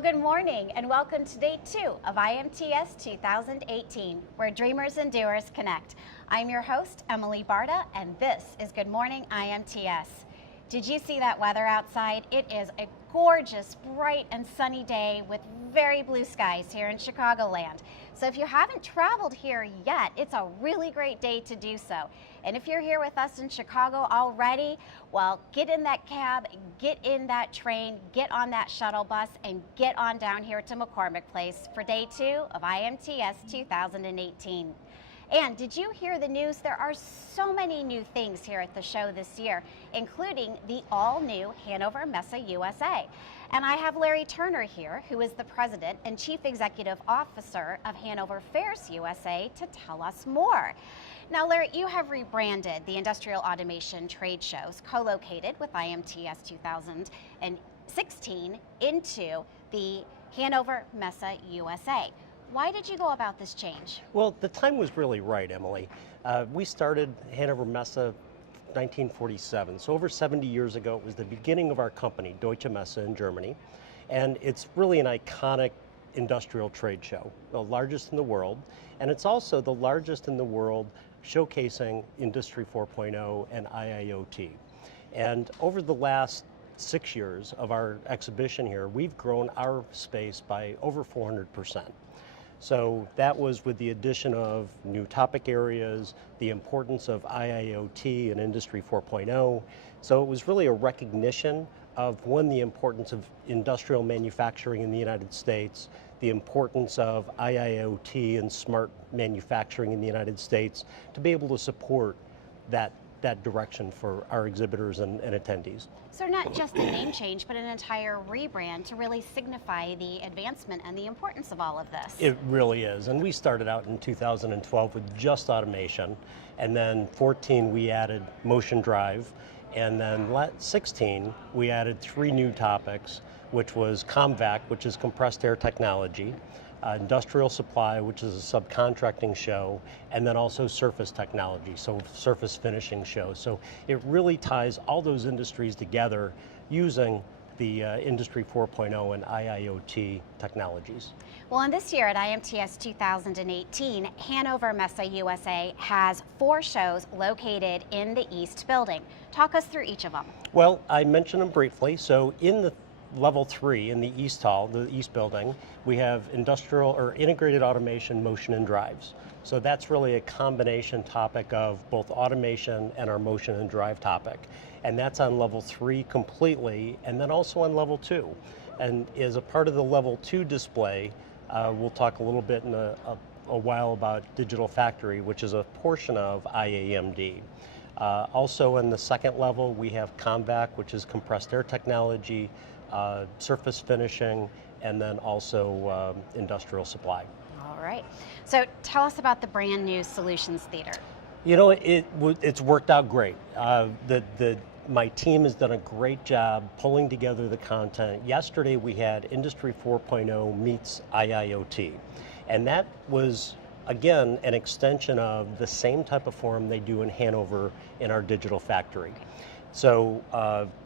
Well, good morning and welcome to day 2 of IMTS 2018, where dreamers and doers connect. I'm your host, Emily Barta, and this is Good Morning IMTS. Did you see that weather outside? It is a gorgeous, bright and sunny day with very blue skies here in Chicagoland. So if you haven't traveled here yet, it's a really great day to do so. And if you're here with us in Chicago already, well, get in that cab, get in that train, get on that shuttle bus, and get on down here to McCormick Place for day 2 of IMTS 2018. And did you hear the news? There are so many new things here at the show this year, including the all-new Hannover Messe USA. And I have Larry Turner here, who is the President and Chief Executive Officer of Hannover Fairs USA, to tell us more. Now, Larry, you have rebranded the industrial automation trade shows co-located with IMTS 2016 into the Hannover Messe USA. Why did you go about this change? Well, the time was really right, Emily. We started Hannover Messe 1947, so over 70 years ago. It was the beginning of our company, Deutsche Messe in Germany, and it's really an iconic industrial trade show, the largest in the world, and it's also the largest in the world showcasing Industry 4.0 and IIoT. And over the last 6 years of our exhibition here, we've grown our space by over 400%. So that was with the addition of new topic areas, the importance of IIoT and Industry 4.0. So it was really a recognition of, one, the importance of industrial manufacturing in the United States, the importance of IIoT and smart manufacturing in the United States, to be able to support that direction for our exhibitors and attendees. So not just a name change, but an entire rebrand to really signify the advancement and the importance of all of this. It really is, and we started out in 2012 with just automation, and then 14 we added motion drive, and then 16 we added 3 new topics, which was ComVac, which is compressed air technology, industrial supply, which is a subcontracting show, and then also surface technology, so surface finishing show. So it really ties all those industries together using the Industry 4.0 and IIoT technologies. Well, and this year at IMTS 2018, Hannover Messe USA has 4 shows located in the East Building. Talk us through each of them. Well, I mentioned them briefly. So in the Level 3 in the East Hall, the East Building, we have industrial or integrated automation, motion and drives. So that's really a combination topic of both automation and our motion and drive topic. And that's on Level 3 completely, and then also on Level 2. And as a part of the Level 2 display, we'll talk a little bit in a while about Digital Factory, which is a portion of IAMD. Also in the second level, we have ComVac, which is compressed air technology, surface finishing, and then also industrial supply. All right. So tell us about the brand new Solutions Theater. You know, it's worked out great. My team has done a great job pulling together the content. Yesterday we had Industry 4.0 meets IIoT, and that was, again, an extension of the same type of forum they do in Hanover in our Digital Factory. So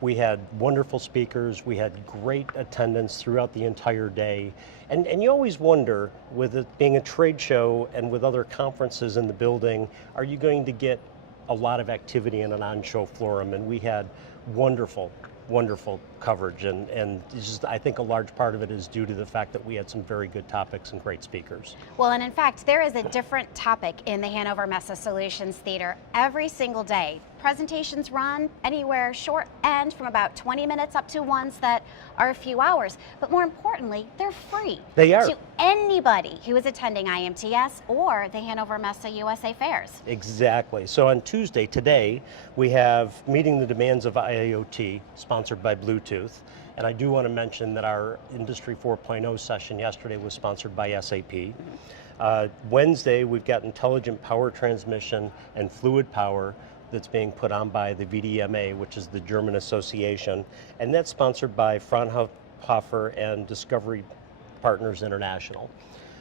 we had wonderful speakers, we had great attendance throughout the entire day, and you always wonder, with it being a trade show and with other conferences in the building, are you going to get a lot of activity in an on-show forum? And we had wonderful coverage, and just, I think a large part of it is due to the fact that we had some very good topics and great speakers. Well, and in fact, there is a different topic in the Hannover Messe Solutions Theater every single day. Presentations run anywhere short end from about 20 minutes up to ones that are a few hours. But more importantly, they're free. They are. To anybody who is attending IMTS or the Hannover Messe USA fairs. Exactly. So on Tuesday, today, we have Meeting the Demands of IIoT, sponsored by Bluetooth. And I do want to mention that our Industry 4.0 session yesterday was sponsored by SAP. Wednesday, we've got Intelligent Power Transmission and Fluid Power that's being put on by the VDMA, which is the German association, and that's sponsored by Fraunhofer and Discovery Partners International.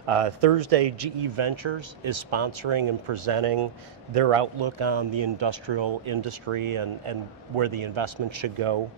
Thursday, GE Ventures is sponsoring and presenting their outlook on the industrial industry and where the investment should go.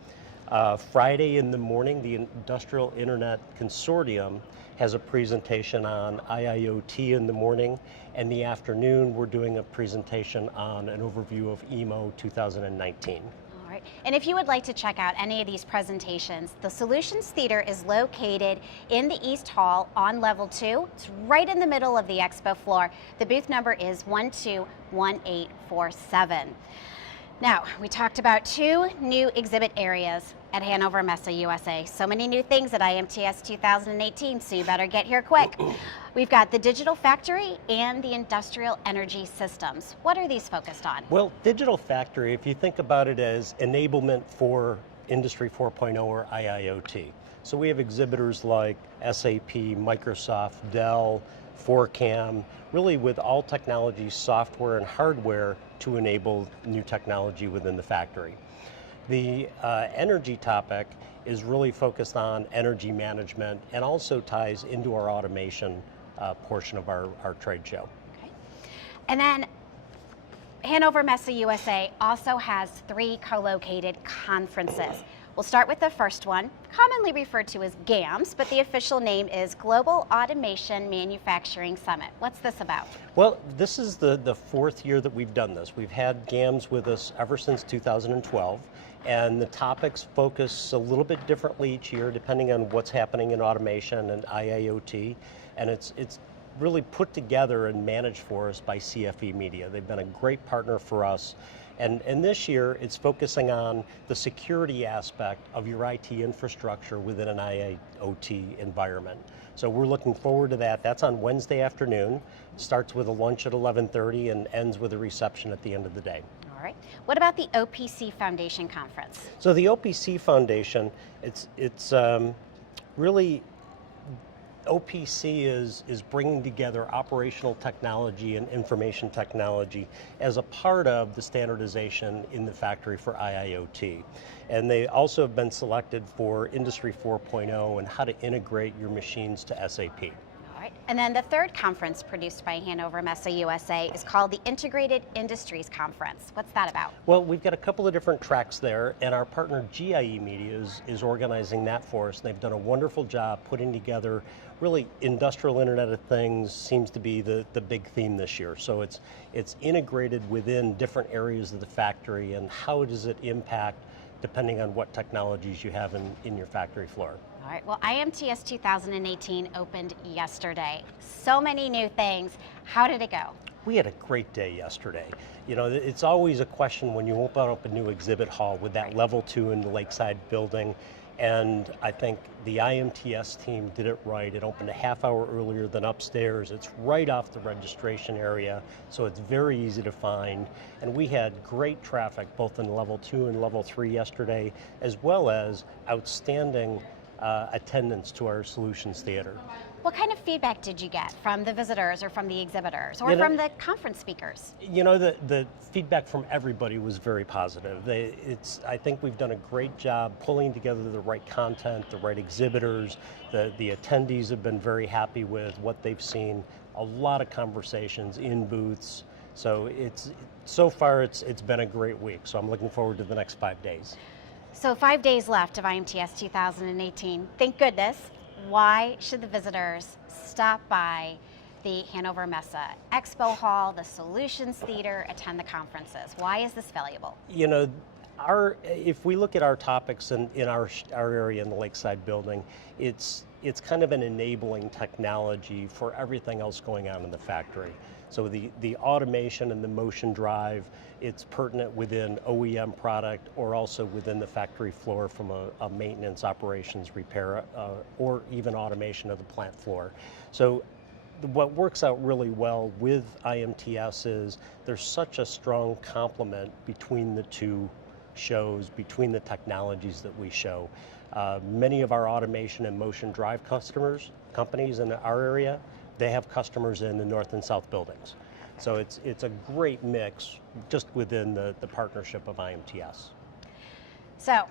Friday in the morning, the Industrial Internet Consortium has a presentation on IIoT in the morning, and the afternoon we're doing a presentation on an overview of EMO 2019. All right. And if you would like to check out any of these presentations, the Solutions Theater is located in the East Hall on level 2. It's right in the middle of the expo floor. The booth number is 121847. Now, we talked about 2 new exhibit areas at Hannover Messe USA. So many new things at IMTS 2018, so you better get here quick. We've got the Digital Factory and the Industrial Energy Systems. What are these focused on? Well, Digital Factory, if you think about it as enablement for Industry 4.0 or IIoT. So we have exhibitors like SAP, Microsoft, Dell, 4Cam, really with all technology, software and hardware to enable new technology within the factory. The energy topic is really focused on energy management and also ties into our automation portion of our trade show. Okay. And then Hannover Messe USA also has 3 co-located conferences. We'll start with the first one, commonly referred to as GAMS, but the official name is Global Automation Manufacturing Summit. What's this about? Well, this is the 4th year that we've done this. We've had GAMS with us ever since 2012, and the topics focus a little bit differently each year depending on what's happening in automation and IIoT, and it's really put together and managed for us by CFE Media. They've been a great partner for us. And this year, it's focusing on the security aspect of your IT infrastructure within an IIoT environment. So we're looking forward to that. That's on Wednesday afternoon. Starts with a lunch at 11:30 and ends with a reception at the end of the day. All right. What about the OPC Foundation Conference? So the OPC Foundation, it's really, OPC is bringing together operational technology and information technology as a part of the standardization in the factory for IIoT. And they also have been selected for Industry 4.0 and how to integrate your machines to SAP. All right. And then the third conference produced by Hannover Messe USA is called the Integrated Industries Conference. What's that about? Well, we've got a couple of different tracks there, and our partner GIE Media is organizing that for us. And they've done a wonderful job putting together really industrial Internet of Things seems to be the big theme this year. So it's integrated within different areas of the factory, and how does it impact depending on what technologies you have in your factory floor. All right, well, IMTS 2018 opened yesterday. So many new things. How did it go? We had a great day yesterday. You know, it's always a question when you open up a new exhibit hall with that level 2 in the Lakeside building. And I think the IMTS team did it right. It opened a half hour earlier than upstairs. It's right off the registration area, so it's very easy to find. And we had great traffic both in level 2 and level 3 yesterday, as well as outstanding attendance to our Solutions Theater. What kind of feedback did you get from the visitors or from the exhibitors or from the conference speakers? You know, the feedback from everybody was very positive. I think we've done a great job pulling together the right content, the right exhibitors. The attendees have been very happy with what they've seen. A lot of conversations in booths. So so far it's been a great week. So I'm looking forward to the next 5 days. So 5 days left of IMTS 2018. Thank goodness. Why should the visitors stop by the Hannover Messe Expo Hall, the Solutions Theater, attend the conferences? Why is this valuable? You know, if we look at our topics in our area in the Lakeside building, it's kind of an enabling technology for everything else going on in the factory. So the automation and the motion drive, it's pertinent within OEM product or also within the factory floor from a maintenance, operations, repair, or even automation of the plant floor. So what works out really well with IMTS is there's such a strong complement between the two shows, between the technologies that we show. Many of our automation and motion drive companies in our area, they have customers in the north and south buildings. So it's a great mix just within the partnership of IMTS. So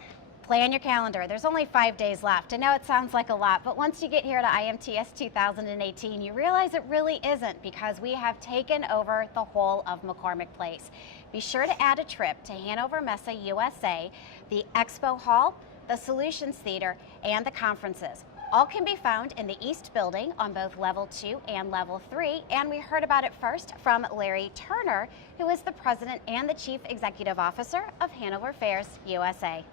plan your calendar. There's only 5 days left. I know it sounds like a lot, but once you get here to IMTS 2018, you realize it really isn't, because we have taken over the whole of McCormick Place. be sure to add a trip to Hannover Messe USA, the Expo Hall, the Solutions Theater, and the conferences. All can be found in the East Building on both Level 2 and Level 3, and we heard about it first from Larry Turner, who is the President and the Chief Executive Officer of Hannover Fairs USA.